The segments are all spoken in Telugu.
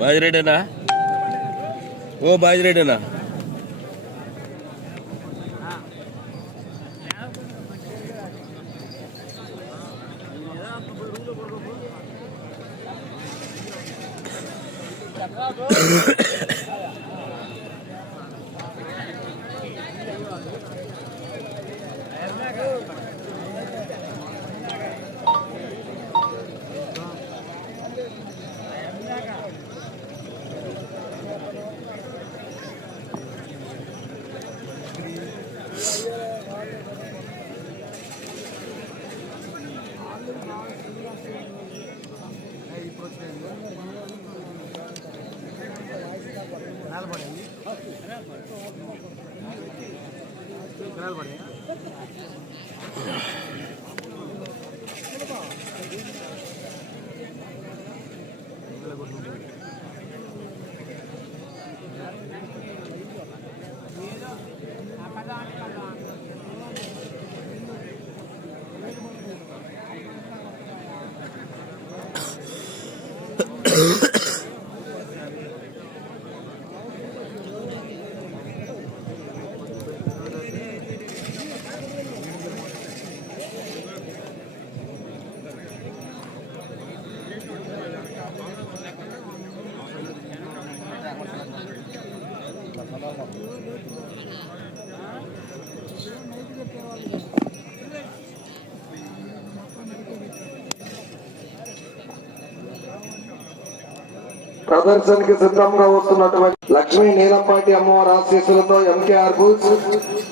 బాజిరెడ్డేనా? ఓ బాజిరెడ్డేనా? ప్రదర్శనకి సిద్ధంగా వస్తున్నటువంటి లక్ష్మీ నీలంపాటి అమ్మవారి ఆశీస్సులతో ఎంకేఆర్ బూత్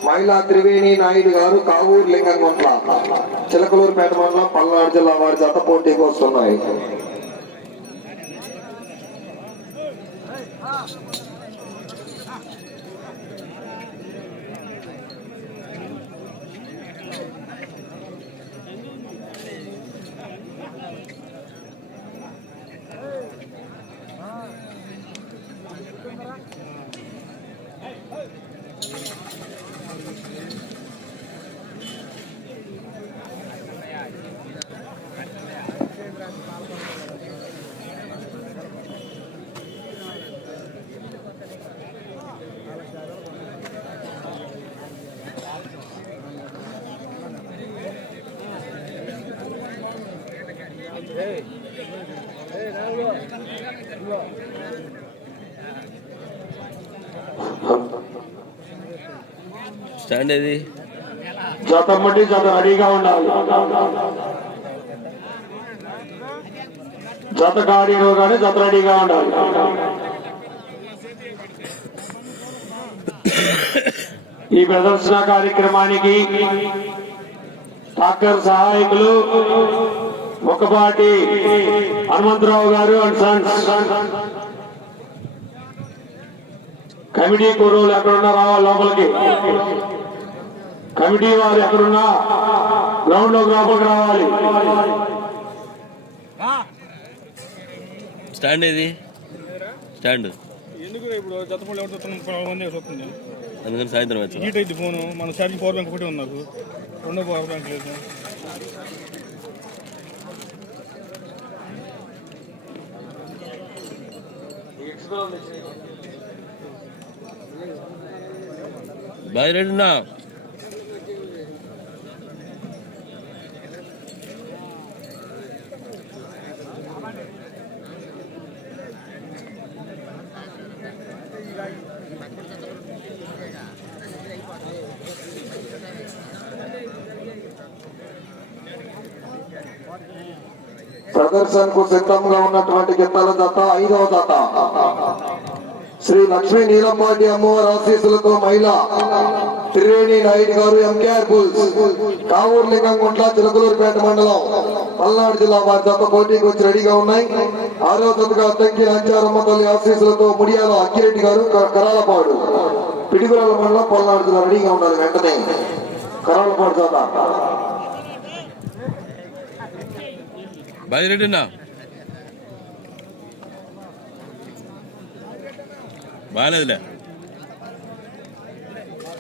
మహిళా త్రివేణి నాయుడు గారు కావూరు లింగంగుంట్ల చిలకలూరుపేట మండలం పల్నాడు జిల్లా వారి జత పోటీకి వస్తున్నాయి. స్టాండ్ ఏది? జత మట్టి జత రెడీగా ఉండాలి. జత ఖాళీలో కానీ జత రెడీగా ఉండాలి. ఈ ప్రదర్శన కార్యక్రమానికి డాక్టర్ సహాయకులు ఒకపాటి హనుమంతరావు గారు అండ్ సన్స్. కమిటీ కుర్రోలు ఎక్కడున్నా రావాలి లోపలికి. కమిటీ వారు ఎక్కడున్నా గ్రౌండ్లోకి లోపలికి రావాలి. స్టాండ్ ఏది? స్టాండ్. ఎందుకు ఇప్పుడు ఎవరు చూస్తుంది అందుకని సాయంత్రం వచ్చా హీట్ అయితే ఫోను మన ఛార్జింగ్ పవర్ బ్యాంక్ ఒకటి ఉంది నాకు. రెండో పవర్ బ్యాంక్ లేదు. బాజిరెడ్డినా ప్రదర్శనకు సిద్ధంగా ఉన్నటువంటి గిత్తల దత్త ఐదవ దత్త శ్రీ లక్ష్మీ నీలంపాటి అమ్మవారి ఆశీస్సులతో మహిళ త్రివేణి నాయుడు గారు ఎంకేఆర్ బుల్స్ కావూరు లింగంగుంట్ల చిలకలూరుపేట మండలం పల్నాడు జిల్లా వారి జత పోటీకి వచ్చి రెడీగా ఉన్నాయి. ఆరో దత్తగా అద్దంకి నాచారమ్మ తల్లి ఆశీస్సులతో ముడియాల అక్కిరెడ్డి గారు కరాలపాడు పిడిగురాల మండలం పల్నాడు జిల్లా రెడీగా ఉండాలి వెంటనే. కరాలపాడు జాత. బాజిరెడ్డినా బాగాలేదులే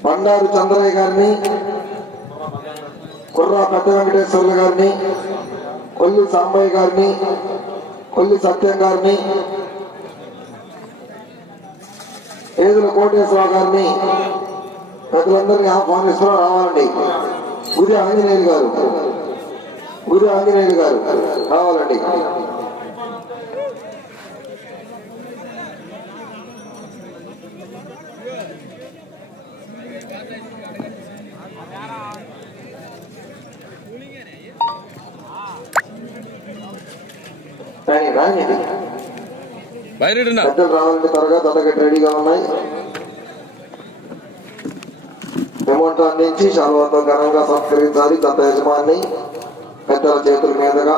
బండారు చంద్రయ్య గారిని కుర్రా పెద్ద వెంకటేశ్వర్లు గారిని కొల్లు సాంబయ్య గారిని కొల్లు సత్యం గారిని ఏదుల కోటేశ్వరరావు గారిని ప్రజలందరినీ ఆహ్వానిస్తూ రావాలండి. గురి ఆంజనేయులు గారు. గురి ఆంజనేయులు గారు రావాలండి. పెద్దలు రావాలంటే త్వరగా తొందరగా రెడీగా ఉన్నాయి. అమౌంట్ అందించి శాలువాతో ఘనంగా సంస్కరించాలి గత యజమాని. పెద్దల చేతుల మీదుగా.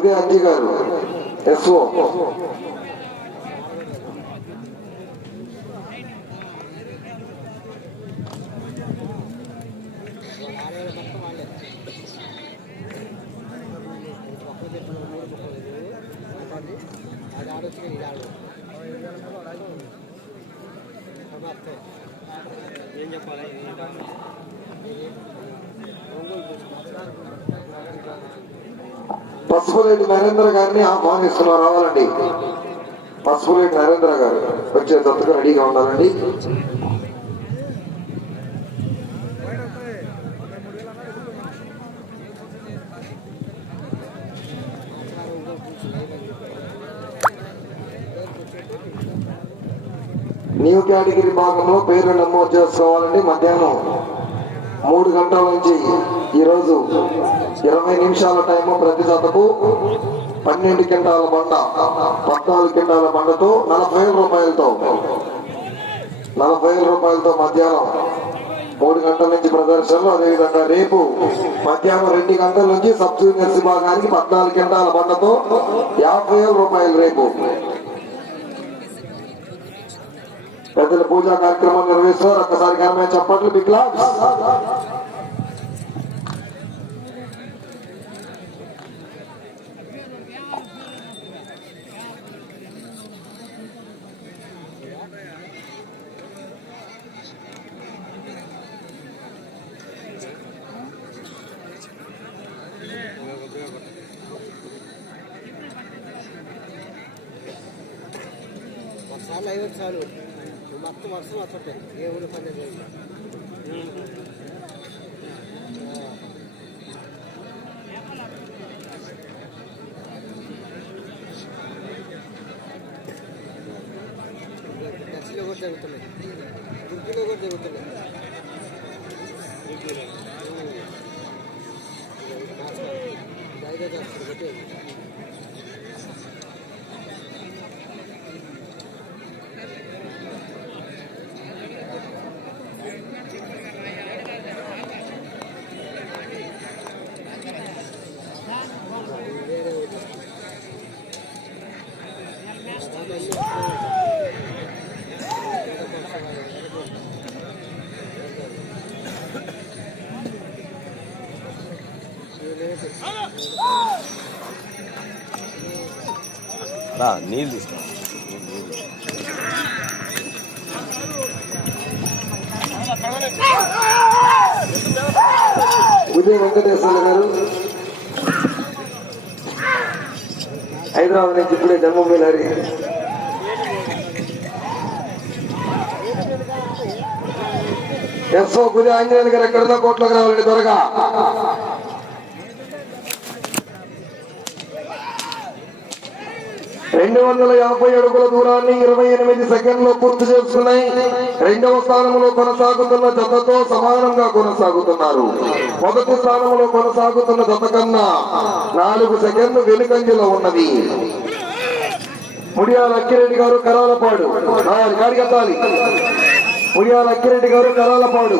గుదే అంజి గారు ఎస్ఓ ఏం చెప్పాలి పసుపులేటి నరేంద్ర గారిని ఆహ్వానిస్తున్నారు రావాలండి. పసుపులేటి నరేంద్ర గారు. వచ్చే దత్తగా రెడీగా ఉండాలండి. న్యూ కేటగిరీ భాగంలో పేరు నమోదు చేసుకోవాలండి. మధ్యాహ్నం మూడు గంటల నుంచి ఈరోజు ఇరవై నిమిషాల టైము ప్రతి జతకు. పన్నెండు కింటాల బండ పద్నాలుగు కింటాల బండతో నలభై వేల రూపాయలతో. నలభై వేల రూపాయలతో మధ్యాహ్నం మూడు గంటల నుంచి ప్రదర్శనలు అదేవిధంగా రేపు మధ్యాహ్నం రెండు గంటల నుంచి సబ్ జూనియర్స్ విభాగానికి పద్నాలుగు కింటాల బండతో యాభై వేల రూపాయలు రేపు. పెద్దల పూజా కార్యక్రమం నిర్వహిస్తారు ఒక్కసారి ఘనమైన చప్పట్లు బిక్లా দেবতলে দুর্গনগর দেবতলে రా నీళ్ళు తీసుకో ఉదయ వెంకటేశ్వర గారు. హైదరాబాద్ నుంచి ఇప్పుడే జన్మభూమి హరి ఎస్ఓ గురి ఆంజనేయులు గారు ఎక్కడిదో కోట్లోకి రావాలండి త్వరగా. రెండు వందల యాభై అడుగుల దూరాన్ని ఇరవై ఎనిమిది సెకండ్లు పూర్తి చేసుకున్నాయి. రెండవ స్థానంలో కొనసాగుతున్న జతతో సమానంగా కొనసాగుతున్నారు. మొదటి స్థానంలో కొనసాగుతున్న జత కన్నా నాలుగు సెకండ్లు వెనుకంజలో ఉన్నది ముడియాల అక్కిరెడ్డి గారు కరాలపాడు. కాడికెత్తాలి ముడియాల అక్కిరెడ్డి గారు కరాలపాడు.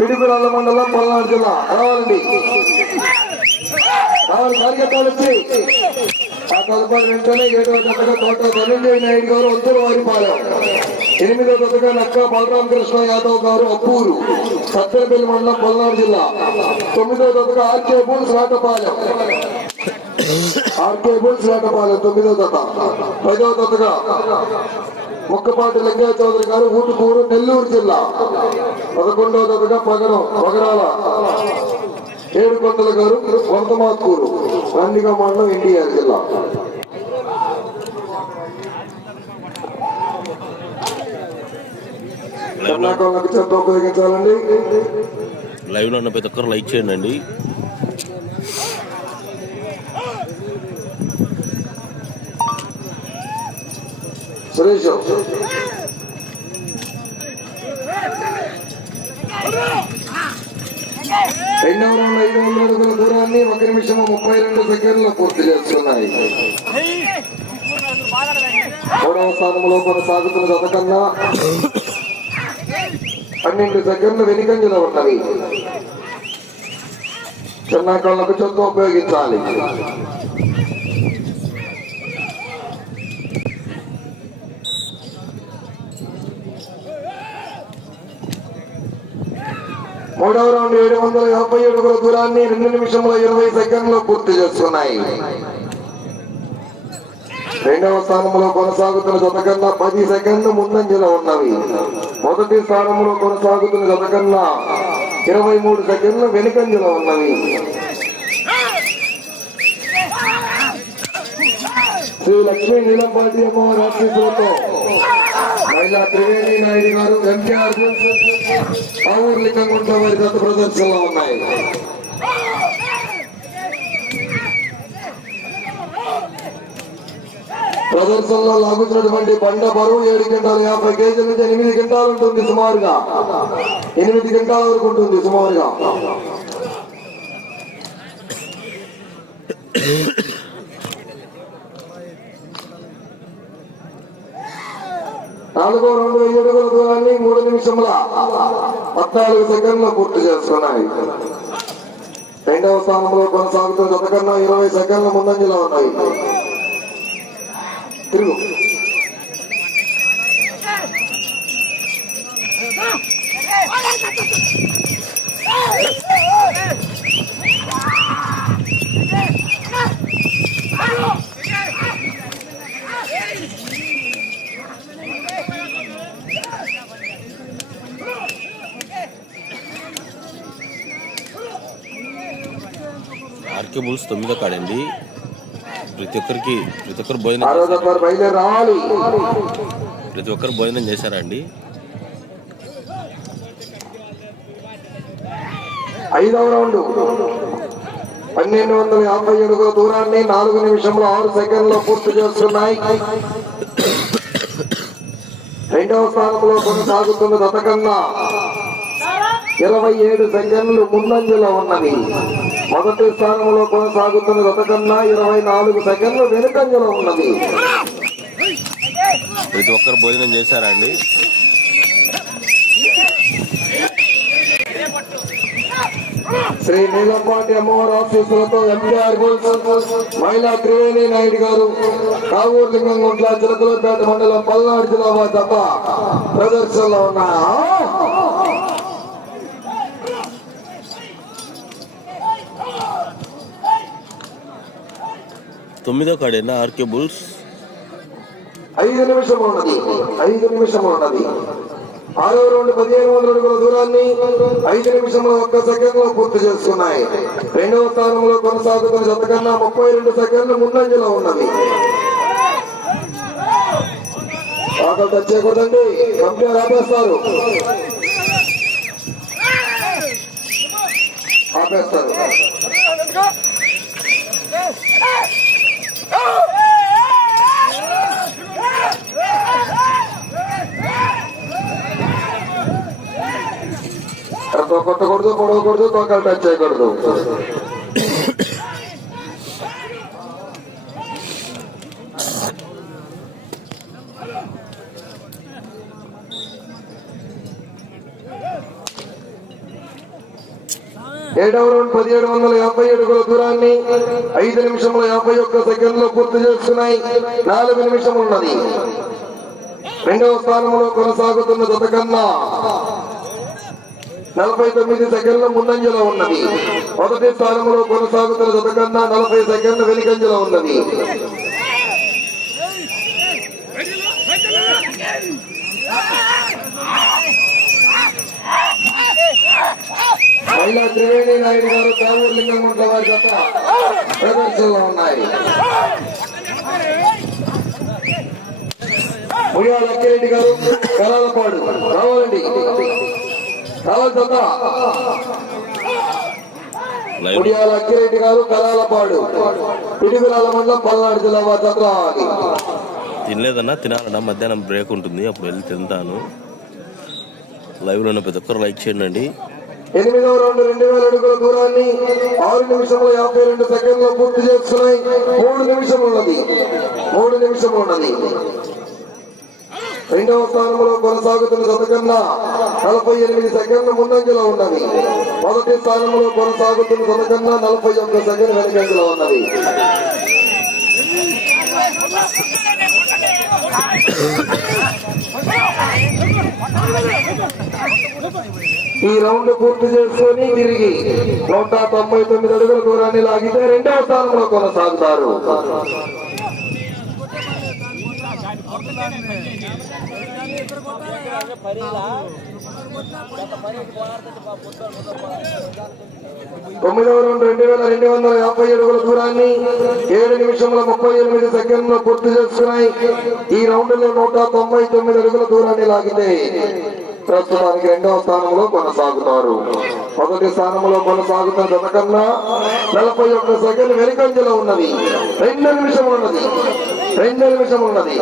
పిడుగురాల మండలం పల్నాడు జిల్లా. రావాలండి. కాడికెత్తాలి ఆ తదుపరి వెంటనే ఏడవ జతగా తోట ధనంజయ నాయుడు గారు ఒంతూరు ఎనిమిదో జతగా నక్క బలరామకృష్ణ యాదవ్ గారు అప్పూరు సత్తెనపల్లి మండలం పల్నాడు జిల్లా తొమ్మిదో జతగా RK bull RK bull RK bulls Vetapalem తొమ్మిదో జత పదో జతగా ముక్కపాటి లింగయ్య చౌదరి గారు ఊటుకూరు నెల్లూరు జిల్లా పదకొండవ జతగా పగరం పగరాల ఏడు కొండల గారు కొంతమాత్కూరు రండిగా మండలం ఎన్టీఆర్ జిల్లా. కర్ణాటకకు చెత్త ఉపయోగించాలండి. లైవ్లో ఉన్న ప్రతి ఒక్కరు లైక్ చేయండి అండి. సురేష్ రెండవ రౌండ్ ఐదు వందల అడుగుల దూరాన్ని ఒక నిమిషం ముప్పై రెండు సెకండ్లు పూర్తి చేస్తున్నాయి. మూడవ స్థానంలో కొనసాగుతున్న గతకన్నా పన్నెండు సెకండ్లు వెనుకంజలో ఉన్నవి చిన్న కళ్ళకు చొక్క ఉపయోగించాలి. మూడవ రౌండ్ ఏడు వందల యాభై ఏడుగుల దూరాన్ని రెండు నిమిషముల ఇరవై సెకండ్లు పూర్తి చేస్తున్నాయి. రెండవ స్థానంలో కొనసాగుతున్న జత కన్నా పది సెకండ్లు ముందంజలో ఉన్నవి. మొదటి స్థానంలో కొనసాగుతున్న జత కన్నా ఇరవై మూడు సెకండ్లు వెనుకంజలో ఉన్నవి. శ్రీ లక్ష్మీ నీలంపాటి అమ్మవారి ఆశీస్సులతో మహిళా త్రివేణి నాయుడు గారు ఎంకేఆర్ ఆవూరు లింగంగుంట వారి గత ప్రదర్శనలో ఉన్నాయి. ప్రదర్శనలో లాగుతున్నటువంటి బండ బరువు ఏడు గంటలు యాభై కేజీల నుంచి ఎనిమిది గంటలు ఉంటుంది సుమారుగా. ఎనిమిది గంటల వరకు ఉంటుంది సుమారుగా. నాలుగో రెండు వెయ్యి దూరాన్ని మూడు నిమిషముల పద్నాలుగు సెకండ్లు పూర్తి చేస్తున్నాయి రెండవ స్థానంలో కొనసాగుతున్న గతకన్నా ఇరవై సెకండ్ల ముందంజలో ఉన్నాయి. తిరుగు. ఆర్కే బుల్స్ తొమ్మిదో కాడండి. ప్రతి ఒక్కరికి ప్రతి ఒక్కరు భోజనం ప్రతి ఒక్కరు భోజనం చేశారా అండి ఐదవ రౌండ్. పన్నెండు వందల యాభై అడుగుల దూరాన్ని నాలుగు నిమిషంలో ఆరు సెకండ్లో పూర్తి చేస్తున్నాయి. రెండవ స్థానంలో కొనసాగుతున్న గత కన్నా ఇరవై ఏడు సెకండ్లు ముందంజలో ఉన్నవి మొదటి స్థానంలో కొనసాగుతున్న గత కన్నా ఇరవై నాలుగు సెకండ్లు వెనుకంజలో ఉన్నవి ప్రతి ఒక్కరు భోజనం చేశారా అండి? శ్రీ నీలంపాటి అమ్మవారి ఆశీస్సులతో ఎంపీఆర్ మహిళా త్రివేణి నాయుడు గారు కావూరు లింగంగుంట్ల చిలకలపేట మండలం పల్నాడు జిల్లా తప్ప ప్రదర్శనలో ఉన్నాయా? తొమ్మిదో కాడేనా ఆర్కే బుల్స్. ఐదు నిమిషం ఉన్నది. ఐదు నిమిషం ఉన్నది. ఆరో రెండు పదిహేను వందల అడుగుల దూరాన్ని ఐదు నిమిషంలో ఒక్క సెకండ్లో పూర్తి చేసుకున్నాయి. రెండవ స్థానంలో కొనసాగుతున్న జతకన్నా ముప్పై రెండు సెకండ్లు ముందంజలో ఉన్నది. ఆకలి టచ్ చేయకూడదండి. కంపెనీ ఆపేస్తారు. ఆపేస్తారు. ఎంతో కొట్టకూడదు పొడవకూడదు తొక్కలు టచ్ చేయకూడదు. ఏడవ రౌండ్ పదిహేడు వందల యాభై అడుగుల దూరాన్ని ఐదు నిమిషముల యాభై ఒక్క సెకండ్లో పూర్తి చేస్తున్నాయి. నాలుగు నిమిషం ఉన్నది రెండవ స్థానంలో కొనసాగుతున్న జత కన్నా నలభై తొమ్మిది సెకండ్ల ముందంజలో ఉన్నది. మొదటి స్థానంలో కొనసాగుతున్న జత కన్నా నలభై సెకండ్ల వెనుకంజలో ఉన్నది. మహిళా త్రివేణి నాయుడు గారు కావూరు లింగంగుంట్ల వారి జత ప్రదర్శనలో ఉన్నాయి. ముయ్యాల అక్కిరెడ్డి గారు కరాలపాడు రావాలండి లైవ్. ముడియాల అక్కిరెడ్డి గారు కరాలపాడు పిడుగురాల మండలం పల్నాడు జిల్లా రావాలి తినలేదన్నా తినాలన్నా మధ్యాహ్నం బ్రేక్ ఉంటుంది అప్పుడు వెళ్ళి తింటాను. లైవ్లో ఉన్న ప్రతి ఒక్కరు లైక్ చేయండి అండి. ఎనిమిదవ రౌండ్ రెండు వేల అడుగుల దూరాన్ని ఆరు నిమిషముల యాభై రెండు సెకండ్లు పూర్తి చేస్తున్నాయి. మూడు నిమిషములు ఉన్నది. మూడు నిమిషములు ఉన్నది. రెండవ స్థానంలో కొనసాగుతున్న జతకన్నా నలభై ఎనిమిది సెకండ్లు ముందంజలో ఉన్నది. మొదటి స్థానంలో కొనసాగుతున్న జతకన్నా నలభై ఒక్క సెకండ్ వెనుకంజలో ఉన్నది. ఈ రౌండ్ పూర్తి చేసుకొని తిరిగి నూట తొంభై తొమ్మిది అడుగుల దూరాన్ని లాగితే రెండవ స్థానంలో కొనసాగుతారు. తొమ్మిదవ రెండు రెండు వేల రెండు వందల యాభై అడుగుల దూరాన్ని ఏడు నిమిషముల ముప్పై ఎనిమిది సెకండ్లు పూర్తి చేస్తున్నాయి. ఈ రౌండ్లో నూట తొంభై తొమ్మిది అడుగుల దూరాన్ని లాగితే ప్రస్తుతానికి రెండవ స్థానంలో కొనసాగుతారు. మొదటి స్థానంలో కొనసాగుతున్న జత నలభై ఒక్క సెకండ్ వెనుకంజలో ఉన్నది. రెండు నిమిషం ఉన్నది. రెండు నిమిషం ఉన్నది.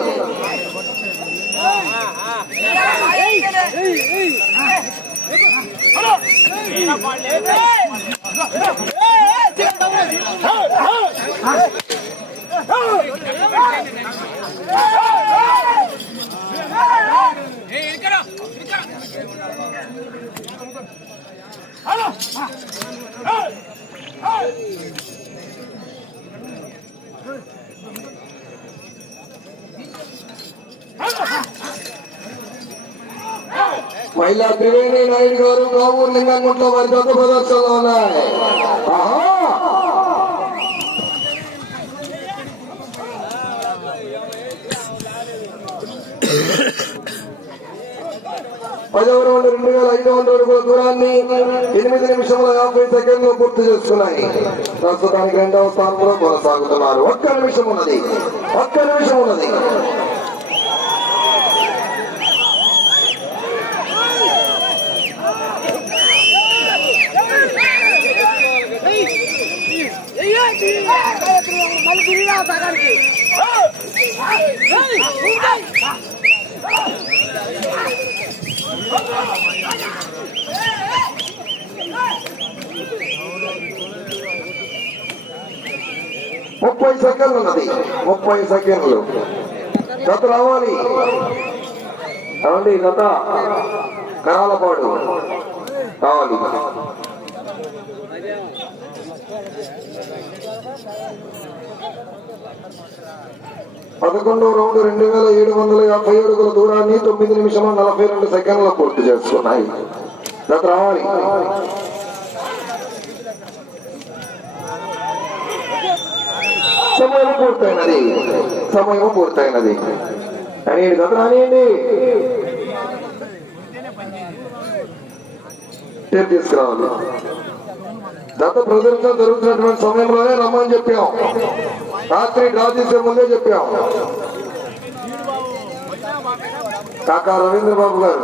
Hello Hey! మహిళా త్రివేణి నాయుడు గారు కావూరు లింగంగుంట్లో వారి దొంగ ప్రదర్శనలో ఉన్నాయి. ఆహా! పదవ రౌండ్ రెండు వేల ఐదు వందల అడుగుల దూరాన్ని ఎనిమిది నిమిషముల యాభై సెకండ్లు పూర్తి చేసుకున్నాయి. ప్రస్తుతానికి రెండవ స్థానంలో కొనసాగుతున్నారు. ఒక్క నిమిషం ఉన్నది. ఒక్క నిమిషం ఉన్నది. ముప్పై సెకండ్లు ఉన్నది. ముప్పై సెకండ్లు. జత రావాలి. రావండి జత? కరాలపాడు. రావాలి. పదకొండవ రౌండ్ రెండు వేల ఏడు వందల యాభై అడుగుల దూరాన్ని తొమ్మిది నిమిషముల నలభై రెండు సెకండ్ల పూర్తి చేసుకున్నాయి జత రావాలి. సమయం పూర్తయినది. సమయం పూర్తయినది. అని గత రానియండి టేప్ తీసుకురావాలి. గత ప్రదర్శన జరుగుతున్నటువంటి సమయంలోనే రమ్మని చెప్పాం. రాత్రి డ్రా చేసే ముందే చెప్పాం. కాకా రవీంద్ర బాబు గారు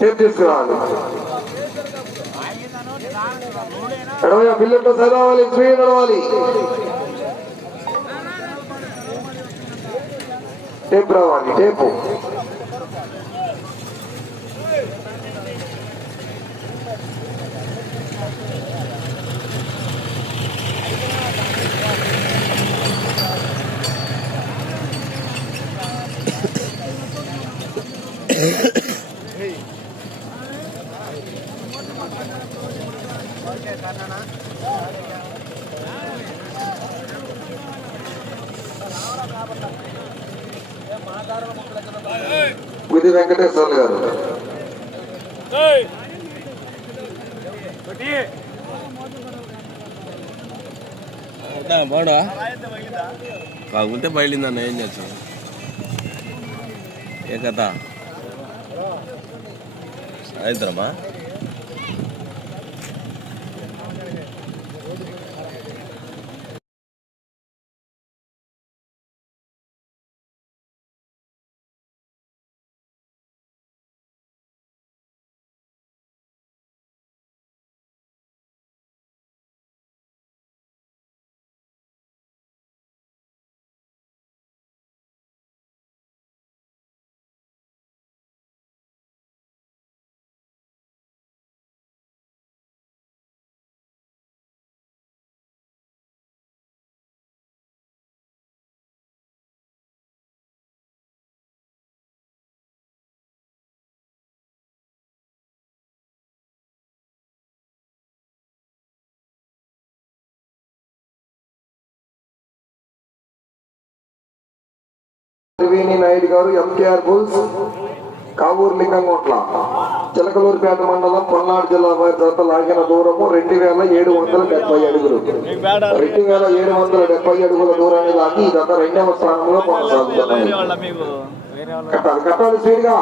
టేప్ తీసుకురావాలి. ఎడవ బిల్లెట్లో చదవాలి స్పీడ్ నడవాలి. టేప్ రావాలి టేపు. వెంకటేశ్వర్లు గారు. బాడా కాకుంటే బయలుందన్న ఏం చేస్తాం ఏ కథ? సాయంత్రమా? త్రివేణి నాయుడు గారు ఎంకేఆర్ బుల్స్ కావూరు లింగంగొట్ల చిలకలూరుపేట మండలం పల్నాడు జిల్లా వారి లాగిన దూరము రెండు వేల ఏడు వందల డెబ్బై అడుగులు. రెండు వేల ఏడు వందల డెబ్బై అడుగుల దూరాన్ని లాగి జత రెండవ స్థానంలో కొనసాగుతున్నాయి. కట్టాలి కట్టాలి స్పీడ్గా